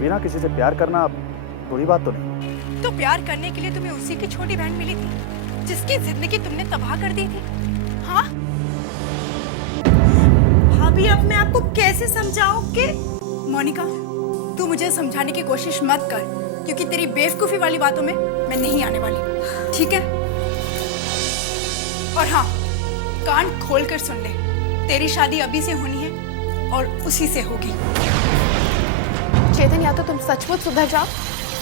बिना किसी से प्यार करना बुरी बात तो नहीं। तो प्यार करने के लिए तुम्हें उसी की छोटी बहन मिली थी जिसकी जिंदगी तुमने तबाह कर दी थी। हाँ भाभी, अब मैं आपको कैसे समझाऊं कि मोनिका, तू मुझे समझाने की कोशिश मत कर, क्योंकि तेरी बेवकूफी वाली बातों में मैं नहीं आने वाली, ठीक है? और हाँ, कान खोल कर सुन ले, तेरी शादी अभी से होनी है और उसी से होगी। चेतन, या तो तुम सचमुच सुधर जाओ,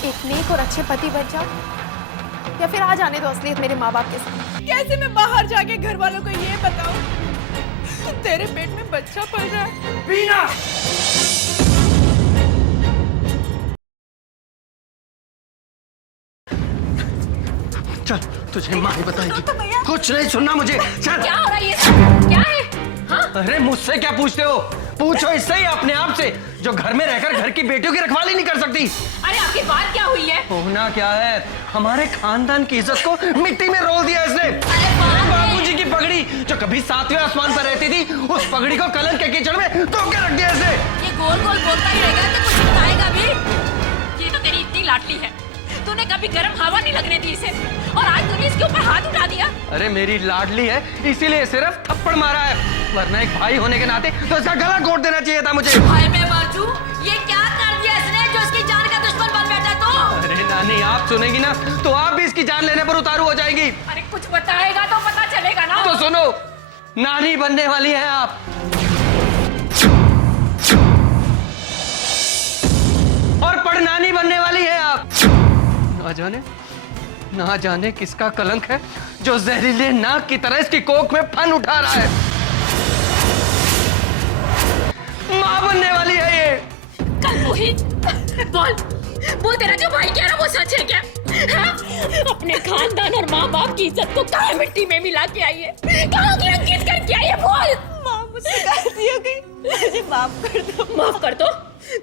एक नेक और अच्छे पति बन जाओ, या फिर आ जाने दो असलियत मेरे माँ बाप के साथ। कैसे मैं बाहर जाके घर वालों को ये बताऊं तेरे पेट में बच्चा पल रहा है? बीना! चल, तुझे माँ ही बताएगी। कुछ नहीं सुनना मुझे। चल। क्या हो रहा है ये? क्या है? हाँ? अरे मुझसे क्या पूछते हो? पूछो इससे ही अपने आप से, जो घर में रहकर घर की बेटियों की रखवाली नहीं कर सकती। अरे आपकी बात क्या हुई है? होना क्या है, हमारे खानदान की इज्जत को मिट्टी में रोल दिया इसने। बाबूजी की पगड़ी जो कभी सातवें आसमान पर रहती थी, उस पगड़ी को कलंक के कीचड़ में धो के रख दिया इसने। ये गोल गोल बोलता ही रहेगा कि कुछ बताएगा भी? ये तो तेरी इतनी लाडली है, तूने कभी गर्म हवा नहीं लगने दी इसे, और आज तूने इसके ऊपर हाथ उठा दिया। अरे मेरी लाडली है इसीलिए सिर्फ थप्पड़ मारा है, वरना एक भाई होने के नाते तो इसका गला घोट देना चाहिए था मुझे। हाय मैं बाजू, ये क्या कर दिया इसने जो इसकी जान का दुश्मन बन बैठा तो? अरे नानी, आप सुनेगी ना तो आप भी इसकी जान लेने पर उतारू हो जाएंगी। अरे कुछ बताएगा तो पता चलेगा ना। तो सुनो, नानी बनने वाली हैं आप, और पड़नानी बनने वाली हैं आप। ना जाने किसका कलंक है जो जहरीले नाग की तरह इसकी कोख में फन उठा रहा है। मां बनने वाली है ये। कल मोहित, बोल तेरा जो भाई कह रहा वो सच है क्या? हाँ? अपने खानदान और माँ बाप की इज्जत को कहाँ मिट्टी में मिला के आई है, कहाँ की अंकित करके आई है? बोल। माँ, मुझसे गलती हो गई, मुझे माफ कर दो। माफ कर दो?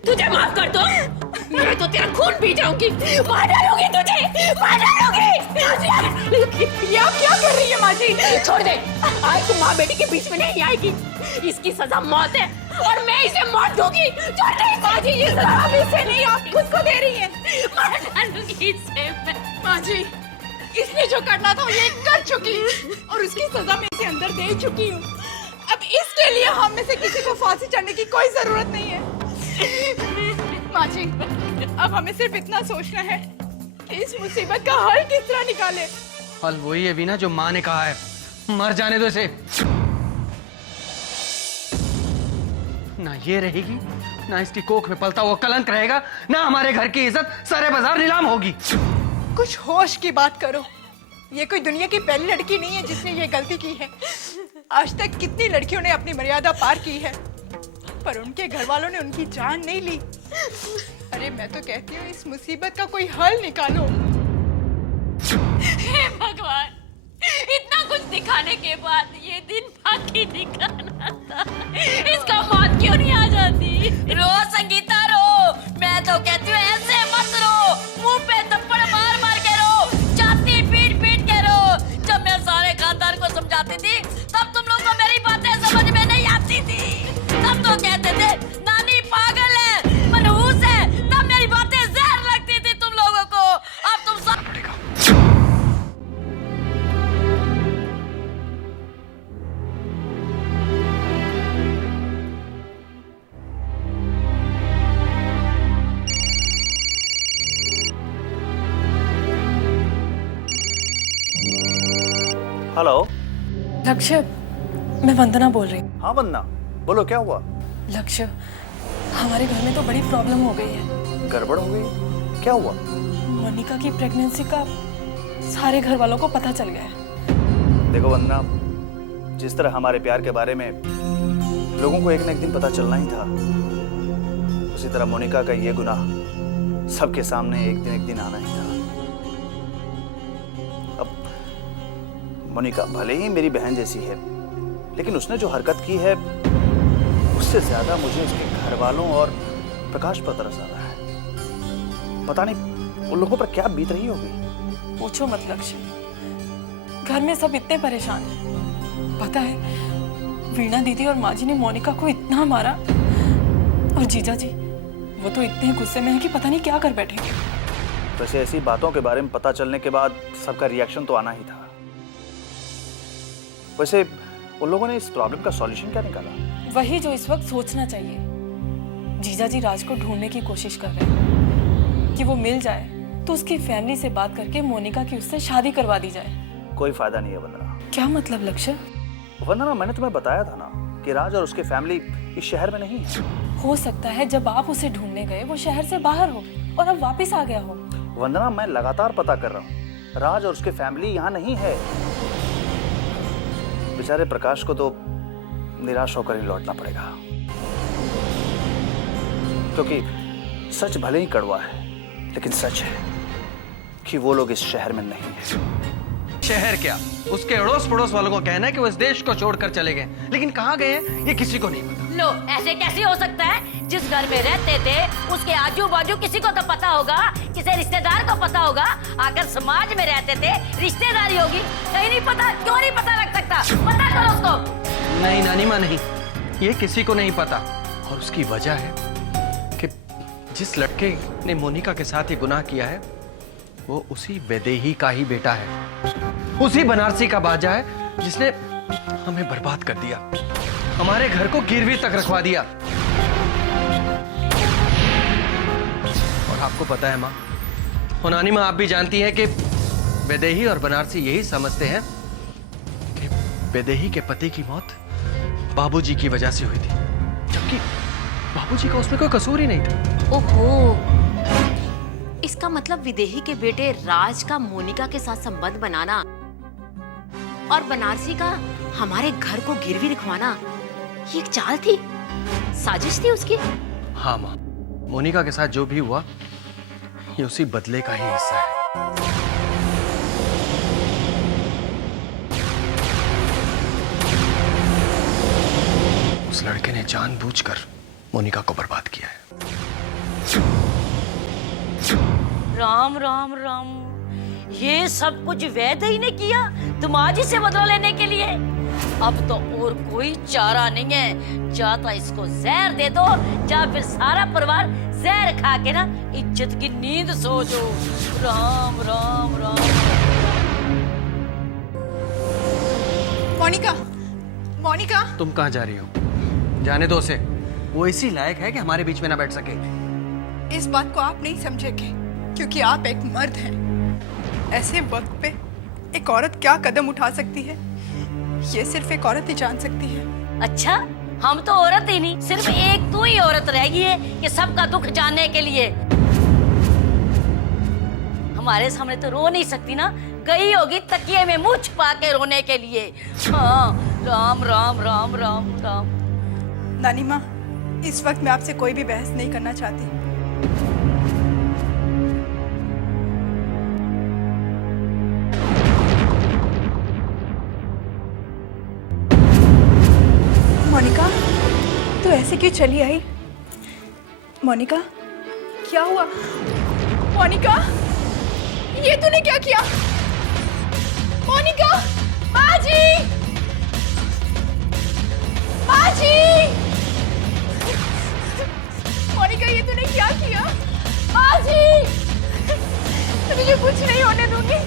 तुझे माफ कर दो? मैं तो तेरा खून पी जाऊंगी, मार डालूंगी तुझे, मार डालूंगी। ये आप क्या कर रही है माँ जी? छोड़ दे, आज तुम माँ बेटी के बीच में नहीं आएगी। इसकी सजा मौत है और मैं इसे मौत दूंगी। छोड़ दे माँ जी, ये सजा आप इसे नहीं, आप खुद को दे रही हैं। मार डालूंगी इसे मैं। माँ जी, इसने जो करना था ये कर चुकी और उसकी सजा मैं इसे अंदर दे चुकी हूँ। अब इसके लिए हम में से किसी को फांसी चढ़ने की कोई जरूरत नहीं है। माँ जी, अब हमें सिर्फ इतना सोचना है कि इस मुसीबत का हल किस तरह निकाले। हल वही है बीना जो माँ ने कहा है, मर जाने दो इसे। ना ये रहेगी, ना इसकी कोख में पलता हुआ कलंक रहेगा, ना हमारे घर की इज्जत सारे बाजार नीलाम होगी। कुछ होश की बात करो, ये कोई दुनिया की पहली लड़की नहीं है जिसने ये गलती की है। आज तक कितनी लड़कियों ने अपनी मर्यादा पार की है, पर उनके घर वालों ने उनकी जान नहीं ली। अरे मैं तो कहती हूँ इस मुसीबत का कोई हल निकालो। हे भगवान, इतना कुछ दिखाने के बाद ये दिन बाकी दिखाना था। इसका मौत क्यों नहीं आ जाती? रो संगीता रो, मैं तो कहती हूँ ऐसे मत रो, मुंह पे थप्पड़ मार मार के रो, छाती पीट पीट के रो। जब मैं सारे खानदान को समझाती थी तब तुम लोग को मेरी बातें समझ में नहीं आती थी। तब तो कहते थे नानी पागल है, मनहूस है, तब मेरी बातें जहर लगती थी तुम लोगों को। अब तुम सब हेलो। लक्ष्य, मैं वंदना बोल रही हूँ। हाँ वंदना, बोलो क्या हुआ? लक्ष्य, हमारे घर में तो बड़ी प्रॉब्लम हो गई है। गड़बड़ हो गई? क्या हुआ? मोनिका की प्रेगनेंसी का सारे घर वालों को पता चल गया है। देखो वंदना, जिस तरह हमारे प्यार के बारे में लोगों को एक न एक दिन पता चलना ही था, उसी तरह मोनिका का ये गुनाह सबके सामने एक दिन आना ही था। अब मोनिका भले ही मेरी बहन जैसी है, लेकिन उसने जो हरकत की है उससे ज्यादा मुझे उसके घर वालों और प्रकाश पर तरस आ रहा है। पता नहीं उन लोगों पर क्या बीत रही होगी। पूछो मत लक्ष्य, घर में सब इतने परेशान हैं। पता है वीणा दीदी और माँ जी ने मोनिका को इतना मारा, और जीजा जी वो तो इतने गुस्से में है कि पता नहीं क्या कर बैठेंगे। वैसे ऐसी बातों के बारे में पता चलने के बाद सबका रिएक्शन तो आना ही था। वैसे उन लोगों ने इस प्रॉब्लम का सॉल्यूशन क्या निकाला? वही जो इस वक्त सोचना चाहिए। जीजा जी राज को ढूंढने की कोशिश कर रहे हैं कि वो मिल जाए तो उसकी फैमिली से बात करके मोनिका की उससे शादी करवा दी जाए। कोई फायदा नहीं है वंदना। क्या मतलब लक्ष्य? वंदना, मैंने तुम्हें बताया था ना कि राज और उसकी फैमिली इस शहर में नहीं है। हो सकता है जब आप उसे ढूंढने गए वो शहर से बाहर हो और अब वापस आ गया हो। वंदना, मैं लगातार पता कर रहा हूँ, राज और उसकी फैमिली यहाँ नहीं है। बेचारे प्रकाश को तो निराश होकर ही लौटना पड़ेगा, क्योंकि सच भले ही कड़वा है लेकिन सच है कि वो लोग इस शहर में नहीं है। शहर क्या, उसके अड़ोस पड़ोस वालों को कहना है कि वो इस देश को छोड़कर चले गए, लेकिन कहाँ गए हैं ये किसी को नहीं पता। लो, ऐसे कैसे हो सकता है? जिस घर में रहते थे उसके आजू बाजू किसी को तो पता होगा, किसी रिश्तेदार को पता होगा। अगर समाज में रहते थे रिश्तेदारी होगी, कहीं नहीं पता? क्यों नहीं पता लग सकता? पता करो उसको। नहीं नानी माँ, नहीं, ये किसी को नहीं पता। और उसकी वजह है कि जिस लड़के ने मोनिका के साथ ये गुनाह किया है वो उसी वैदेही का ही बेटा है, उसी बनारसी का बाजा है जिसने हमें बर्बाद कर दिया, हमारे घर को गिरवी तक रखवा दिया। और आपको पता है माँ, और नानी माँ, आप भी जानती हैं कि वैदेही और बनारसी यही समझते हैं कि वैदेही के पति की मौत बाबूजी की वजह से हुई थी, जबकि बाबूजी का उसमें कोई कसूर ही नहीं था। ओहो, इसका मतलब विदेही के बेटे राज का मोनिका के साथ संबंध बनाना और बनारसी का हमारे घर को गिरवी रखवाना, ये एक चाल थी, साजिश थी उसकी। हाँ माँ, मोनिका के साथ जो भी हुआ ये उसी बदले का ही हिस्सा है। उस लड़के ने जानबूझकर मोनिका को बर्बाद किया है। राम राम राम, ये सब कुछ वैदेही ने किया तुम्हारी से बदला लेने के लिए। अब तो और कोई चारा नहीं है, या तो इसको जहर दे दो या फिर सारा परिवार जहर खा के ना इज्जत की नींद सो जाओ। राम राम राम। मोनिका, मोनिका, तुम कहाँ जा रही हो? जाने दो उसे, वो इसी लायक है कि हमारे बीच में ना बैठ सके। इस बात को आप नहीं समझेंगे क्योंकि आप एक मर्द हैं। ऐसे वक्त पे एक औरत क्या कदम उठा सकती है ये सिर्फ एक औरत ही जान सकती है। अच्छा, हम तो औरत ही नहीं, सिर्फ एक तू ही औरत रह गई है कि सबका दुख जानने के लिए। हमारे सामने तो रो नहीं सकती ना, गई होगी तकिए में मुंह छुपा के रोने के लिए। हाँ, राम राम राम राम राम। नानी माँ, इस वक्त मैं आपसे कोई भी बहस नहीं करना चाहती। मोनिका, तू ऐसे क्यों चली आई? मोनिका, क्या हुआ? मोनिका, ये तूने क्या किया? मोनिका, बाजी, बाजी, मोनिका, ये तूने क्या किया? बाजी, तुझे कुछ नहीं होने दूंगी।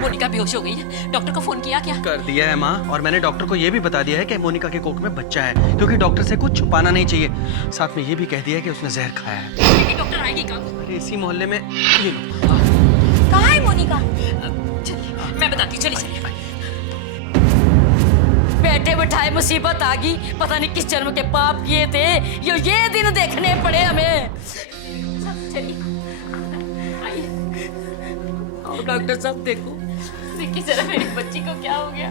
मोनिका बेहोश हो गई है, डॉक्टर को फोन किया क्या? कर दिया है माँ, और मैंने डॉक्टर को ये भी बता दिया है कि मोनिका के कोख में बच्चा है, क्योंकि डॉक्टर से कुछ छुपाना नहीं चाहिए। साथ में ये भी कह दिया है कि उसने जहर खाया है। लेकिन डॉक्टर आएगी कब? अरे इसी मोहल्ले में। ये लो। कहाँ है मोनिका? चलिए, मैं बताती हूँ, चलिए चलिए। बैठे बैठाए मुसीबत आ गई, पता नहीं किस जन्म के पाप किए थे, ये दिन देखने पड़े हमें। चलिए, आइए। आओ डॉक्टर साहब, देखो देखिए जरा मेरी बच्ची को क्या हो गया।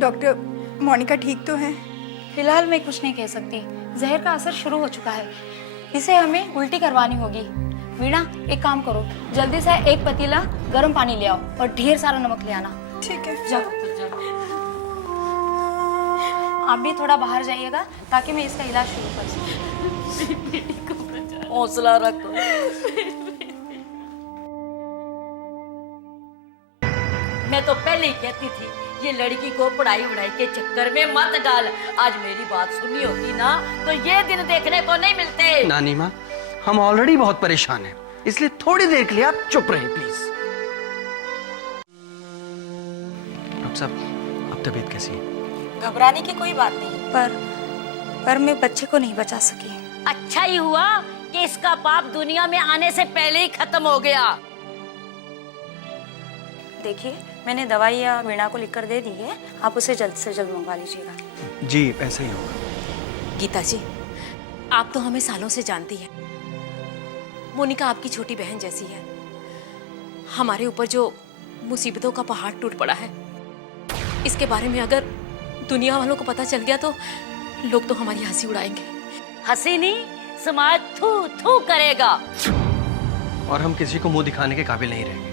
डॉक्टर, मोनिका ठीक तो है? फिलहाल मैं कुछ नहीं कह सकती, जहर का असर शुरू हो चुका है, इसे हमें उल्टी करवानी होगी। वीणा, एक काम करो, जल्दी से एक पतीला गर्म पानी ले आओ और ढेर सारा नमक ले आना। ठीक है, जाओ। आप भी थोड़ा बाहर जाइएगा ताकि मैं इसका इलाज शुरू कर सकूं। हौसला रखो। मैं तो पहले ही कहती थी ये लड़की को पढ़ाई वढ़ाई के चक्कर में मत डाल। आज मेरी बात सुनी होती ना तो ये दिन देखने को नहीं मिलते। नानी माँ, हम ऑलरेडी बहुत परेशान हैं, इसलिए थोड़ी देर के लिए आप चुप रहे प्लीज। डॉक्टर साहब, अब तबीयत कैसी है? घबराने की कोई बात नहीं, पर मैं बच्चे को नहीं बचा सकी। अच्छा ही हुआ कि इसका बाप दुनिया में आने से पहले ही खत्म हो गया। देखिए, मैंने दवाइयाँ वीणा को लिखकर दे दी है, आप उसे जल्द से जल्द मंगवा लीजिएगा। जी ऐसा ही होगा। गीता जी, आप तो हमें सालों से जानती हैं। मोनिका आपकी छोटी बहन जैसी है। हमारे ऊपर जो मुसीबतों का पहाड़ टूट पड़ा है, इसके बारे में अगर दुनिया वालों को पता चल गया तो लोग तो हमारी हंसी उड़ाएंगे। हंसी नहीं, समाज थू थू करेगा। और हम किसी को मुंह दिखाने के काबिल नहीं रहेंगे।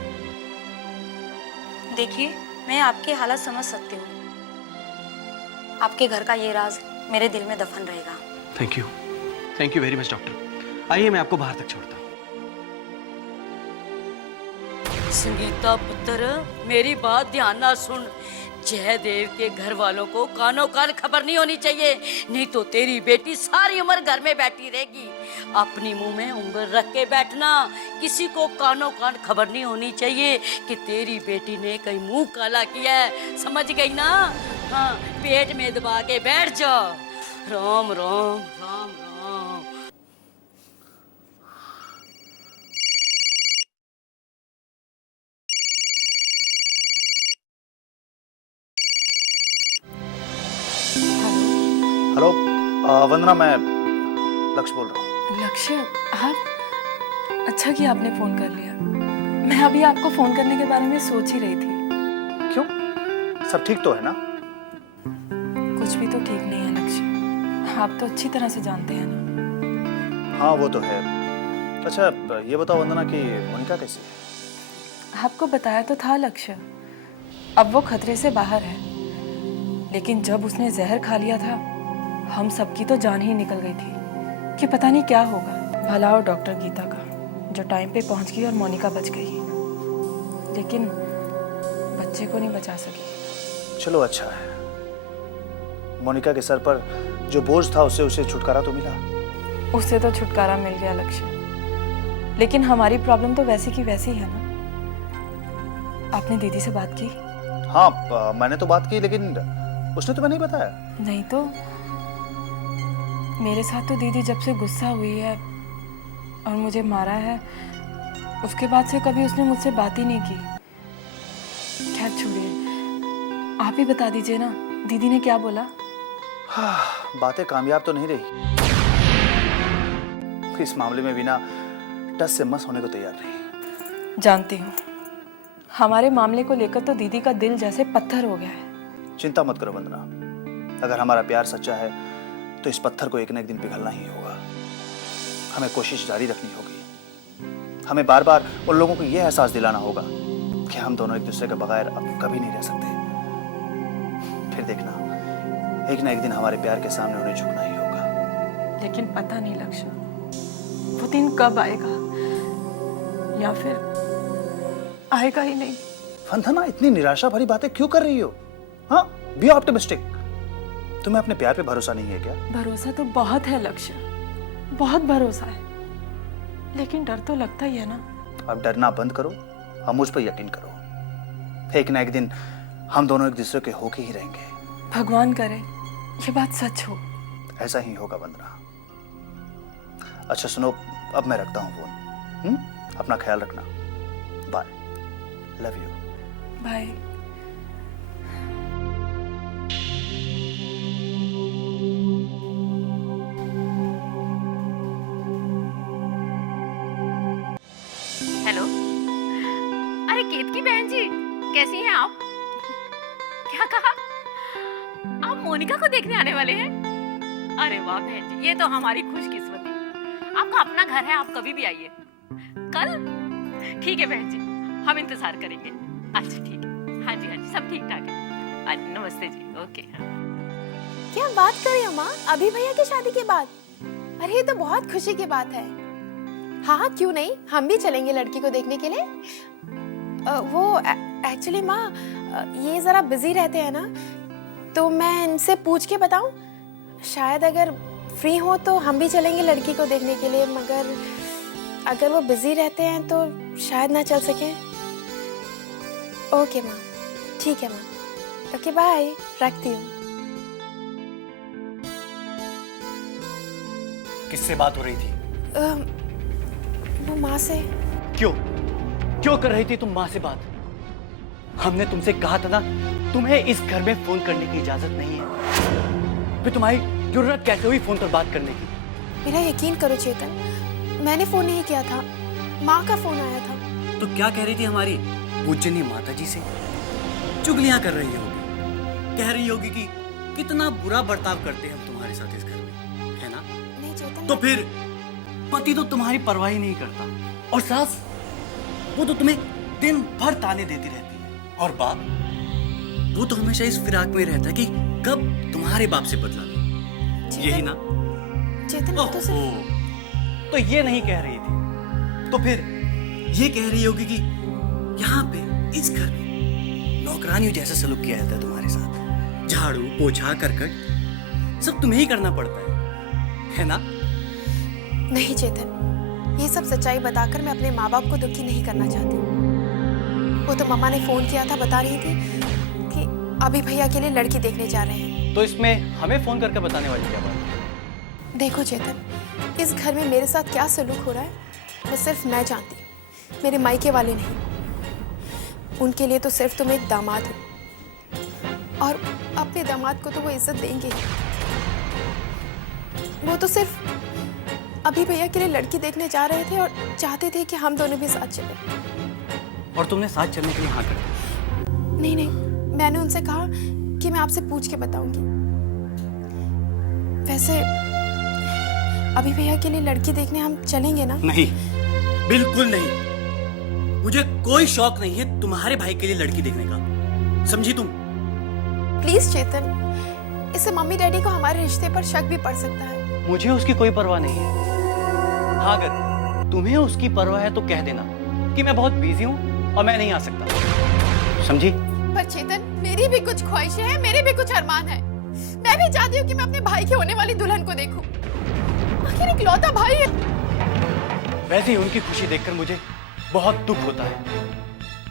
देखिए, मैं आपकी हालत समझ सकती हूँ। आपके घर का ये राज मेरे दिल में दफन रहेगा। Thank you very much doctor. आइए मैं आपको बाहर तक छोड़ता हूँ। संगीता पुत्र, मेरी बात ध्यान ना सुन। जयदेव के घर वालों को कानों कान खबर नहीं होनी चाहिए, नहीं तो तेरी बेटी सारी उम्र घर में बैठी रहेगी। अपनी मुंह में उंगल रख के बैठना, किसी को कानों कान खबर नहीं होनी चाहिए कि तेरी बेटी ने कहीं मुंह काला किया है। समझ गई ना? हाँ, पेट में दबा के बैठ जा। राम राम राम राम। हेलो वंदना, मैं लक्ष्य बोल रहा हूँ। लक्ष्य, आप? अच्छा कि आपने फोन कर लिया। मैं अभी आपको फोन करने के बारे में सोच ही रही थी। क्यों, सब ठीक तो है ना? कुछ भी तो ठीक नहीं है लक्ष्य, आप तो अच्छी तरह से जानते हैं ना। हाँ वो तो है। अच्छा ये बताओ वंदना कि मोनिका कैसी है? आपको बताया तो था लक्ष्य, अब वो खतरे से बाहर है। लेकिन जब उसने जहर खा लिया था, हम सबकी तो जान ही निकल गई थी कि पता नहीं क्या होगा। भला हो डॉक्टर गीता का, जो टाइम पे पहुंच गई और मोनिका बच गई, लेकिन बच्चे को नहीं बचा सकी। चलो अच्छा है, मोनिका के सर पर जो बोझ था उससे उसे छुटकारा तो मिला। उससे तो छुटकारा मिल गया लक्ष्य, लेकिन हमारी प्रॉब्लम तो वैसी की वैसी है ना। आपने दीदी से बात की? हाँ मैंने तो बात की, लेकिन उसने तुम्हें नहीं बताया? नहीं तो मेरे साथ तो दीदी जब से गुस्सा हुई है और मुझे मारा है, उसके बाद से कभी उसने मुझसे बात ही नहीं की। खैर छोड़िए, आप ही बता दीजिए ना, दीदी ने क्या बोला? हाँ, बातें कामयाब तो नहीं रही। इस मामले में बिना टस से मस होने को तैयार नहीं। जानती हूँ, हमारे मामले को लेकर तो दीदी का दिल जैसे पत्थर हो गया है। चिंता मत करो वंदना, अगर हमारा प्यार सच्चा है तो इस पत्थर को एक न एक दिन पिघलना ही होगा। हमें कोशिश जारी रखनी होगी। हमें बार बार उन लोगों को यह एहसास दिलाना होगा कि हम दोनों एक दूसरे के बगैर अब कभी नहीं रह सकते। फिर देखना, एक न एक दिन हमारे प्यार के सामने उन्हें झुकना ही होगा। लेकिन पता नहीं लक्ष्य, वो दिन कब आएगा, या फिर आएगा ही नहीं। वंदना, इतनी निराशा भरी बातें क्यों कर रही हो? हाँ, बी ऑप्टिमिस्टिक। तुम्हें अपने प्यार पे भरोसा नहीं है क्या? भरोसा तो बहुत है लक्ष्य, बहुत भरोसा है, लेकिन डर तो लगता ही है ना। अब डरना बंद करो और मुझ पर यकीन करो। एक ना एक दिन हम दोनों एक दूसरे के होके ही रहेंगे। भगवान करे ये बात सच हो। ऐसा ही होगा वंदना। अच्छा सुनो, अब मैं रखता हूँ फोन। अपना ख्याल रखना। Bye, love you. Bye. Hello, अरे केतकी बहन जी, कैसी हैं आप? क्या कहा? आप मोनिका को देखने आने वाले हैं? अरे वाह बहन जी, ये तो हमारी खुशकिस्मती। आपका अपना घर है, आप कभी भी आइए। कल? ठीक है बहन जी, हम इंतजार करेंगे। अच्छा ठीक है, हाँ जी सब ठीक ठाक है। अच्छा नमस्ते जी, ओके। क्या बात कर रही हो माँ, अभी भैया की शादी के बाद? अरे ये तो बहुत खुशी की बात है। हाँ हाँ, क्यों नहीं, हम भी चलेंगे लड़की को देखने के लिए। वो एक्चुअली माँ ये ज़रा बिजी रहते हैं ना, तो मैं इनसे पूछ के बताऊँ। शायद अगर फ्री हो तो हम भी चलेंगे लड़की को देखने के लिए, मगर अगर वो बिजी रहते हैं तो शायद ना चल सके। ओके माँ, ठीक है माँ। ओके बाय, रखती हूँ। किससे बात हो रही थी? वो माँ से। क्यों क्यों कर रही थी तुम माँ से बात? हमने तुमसे कहा था ना, तुम्हें इस घर में फोन करने की इजाजत नहीं है। फिर तुम्हारी जरूरत कैसे हुई फोन पर बात करने की? मेरा यकीन करो चेतन, मैंने फोन नहीं किया था, माँ का फोन आया था। तो क्या कह रही थी हमारी पूजनी माता जी से? चुगलियां कर रही होगी, कह रही होगी कि कितना बुरा बर्ताव करते हैं हम तुम्हारे साथ इस घर में, है ना? नहीं चेतन। तो फिर पति तो तुम्हारी परवाह ही नहीं करता, और सास वो तो तुम्हें दिन भर ताने देती रहती है, और बाप वो तो हमेशा इस फिराक में रहता है कि कब तुम्हारे बाप से बदला ले। यही ना? चेतन तो सिर्फ ओहो, तो ये नहीं कह रही थी, तो फिर ये कह रही होगी कि यहाँ पे इस घर में नौकरानियों जैसा सलूक किया जाता है तुम्हारे साथ। झाड़ू पोछा करकट सब तुम्हें ही करना पड़ता है ना? नहीं चेतन, ये सब सच्चाई बताकर मैं अपने माँ बाप को दुखी नहीं करना चाहती। वो तो मम्मा ने फोन किया था, बता रही थी कि अभी भैया के लिए लड़की देखने जा रहे हैं। तो इसमें हमें फोन करके बताने वाली क्या बात है? देखो चेतन, इस घर में मेरे साथ क्या सलूक हो रहा है वो सिर्फ मैं जानती, मेरे मायके वाले नहीं। उनके लिए तो सिर्फ तुम एक दामाद हो, और अपने दामाद को तो वो इज्जत देंगे ही। वो तो सिर्फ अभी भैया के लिए लड़की देखने जा रहे थे और चाहते थे कि हम दोनों भी साथ चलें। और तुमने साथ चलने के लिए हाँ कर दिया? नहीं नहीं, मैंने उनसे कहा कि मैं आपसे पूछ के बताऊंगी। वैसे अभी भैया के लिए लड़की देखने हम चलेंगे ना? नहीं, बिल्कुल नहीं। मुझे कोई शौक नहीं है तुम्हारे भाई के लिए लड़की देखने का, समझी तुम? प्लीज चेतन, इससे मम्मी डैडी को हमारे रिश्ते पर शक भी पड़ सकता है। मुझे उसकी कोई परवाह नहीं है। हाँ, अगर तुम्हें उसकी परवाह है तो कह देना कि मैं बहुत बिजी हूँ और मैं नहीं आ सकता, समझी? पर चेतन, मेरी भी कुछ ख्वाहिशें हैं, मेरे भी कुछ अरमान हैं। मैं भी चाहती हूँ कि मैं अपने भाई की होने वाली दुल्हन को देखूं। आखिर इकलौता भाई है। वैसे ही उनकी खुशी देखकर मुझे बहुत दुख होता है,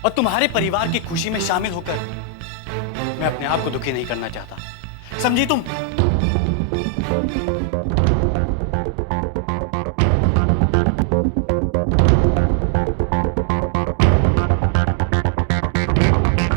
और तुम्हारे परिवार की खुशी में शामिल होकर मैं अपने आप को दुखी नहीं करना चाहता, समझी तुम?